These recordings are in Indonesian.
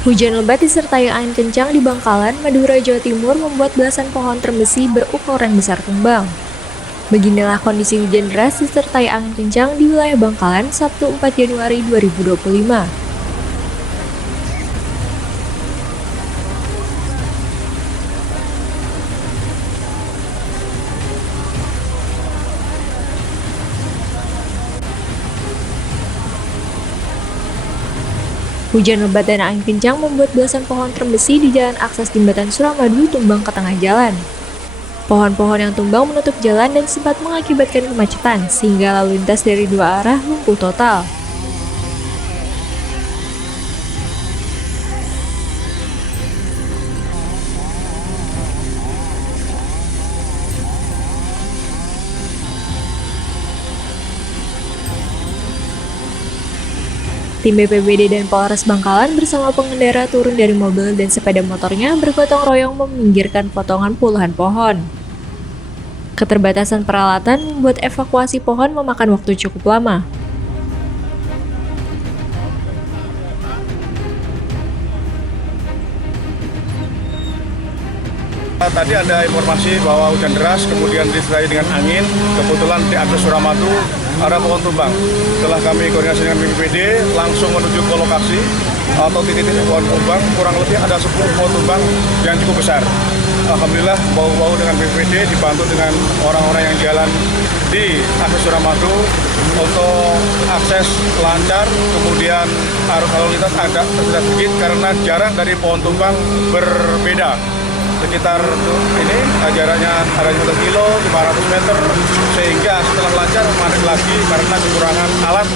Hujan lebat disertai angin kencang di Bangkalan, Madura, Jawa Timur membuat belasan pohon termesi berukuran besar tumbang. Beginilah kondisi hujan deras disertai angin kencang di wilayah Bangkalan Sabtu 4 Januari 2025. Hujan lebat dan angin kencang membuat belasan pohon termesi di jalan akses jembatan Suramadu tumbang ke tengah jalan. Pohon-pohon yang tumbang menutup jalan dan sempat mengakibatkan kemacetan, sehingga lalu lintas dari dua arah lumpuh total. Tim BPBD dan Polres Bangkalan bersama pengendara turun dari mobil dan sepeda motornya bergotong royong meminggirkan potongan puluhan pohon. Keterbatasan peralatan membuat evakuasi pohon memakan waktu cukup lama. Tadi ada informasi bahwa hujan deras, kemudian disertai dengan angin. Kebetulan di akses Suramadu ada pohon tumbang. Setelah kami koordinasi dengan BPBD, langsung menuju ke lokasi atau titik-titik pohon tumbang. Kurang lebih ada 10 pohon tumbang yang cukup besar. Alhamdulillah, bau-bau dengan BPBD dibantu dengan orang-orang yang jalan di akses Suramadu untuk akses lancar. Kemudian arus lalu lintas agak tersendat sedikit karena jarak dari pohon tumbang berbeda. Sekitar ini jaraknya ada 15 kilo, 500 meter, sehingga setelah lancar panik lagi karena kekurangan alat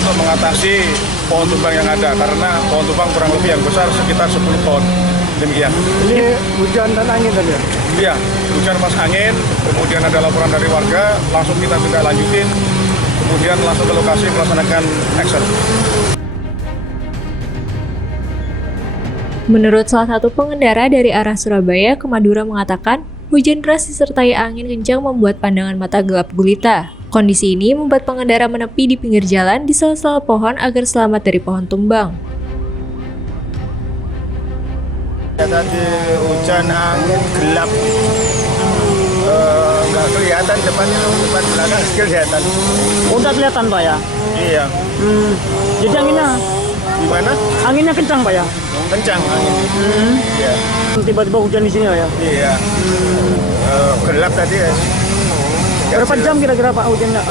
untuk mengatasi pohon tumbang yang ada, karena pohon tumbang kurang lebih yang besar sekitar 10 pohon. Demikian. Ini hujan dan angin tadi ya? Iya, hujan pas angin, kemudian ada laporan dari warga, langsung kita tindak lanjutin, kemudian langsung ke lokasi melaksanakan action. Menurut salah satu pengendara dari arah Surabaya ke Madura mengatakan, hujan deras disertai angin kencang membuat pandangan mata gelap gulita. Kondisi ini membuat pengendara menepi di pinggir jalan di sela-sela pohon agar selamat dari pohon tumbang. Tadi hujan, angin, gelap, nggak kelihatan depan belakang kelihatan. Udah kelihatan Pak ya? Iya. Jadi anginnya? Gimana? Anginnya kencang Pak ya? Kencang angin. Iya. Tiba-tiba hujan di sini Pak ya? Iya. Gelap tadi ya. Berapa jam kira-kira Pak hujannya?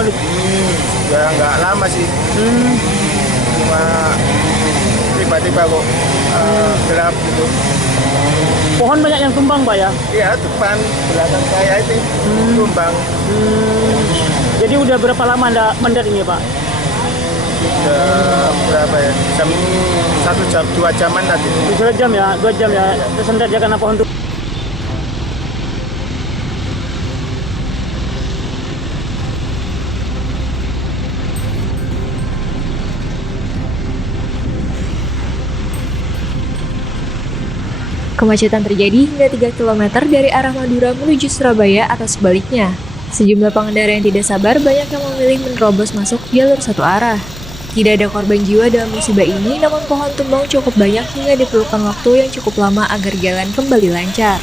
Ya nggak lama sih. Cuma tiba-tiba kok gelap gitu. Pohon banyak yang tumbang Pak ya? Iya, depan belakang saya itu tumbang. Jadi udah berapa lama Anda mendat ini Pak? Udah berapa ya? Jam 1 jam 2 jaman tadi. 2 jam ya? 2 jam ya? Tersendat ya karena pohon tumbang. Kemacetan terjadi hingga 3 km dari arah Madura menuju Surabaya atau sebaliknya. Sejumlah pengendara yang tidak sabar banyak yang memilih menerobos masuk jalur satu arah. Tidak ada korban jiwa dalam musibah ini, namun pohon tumbang cukup banyak hingga diperlukan waktu yang cukup lama agar jalan kembali lancar.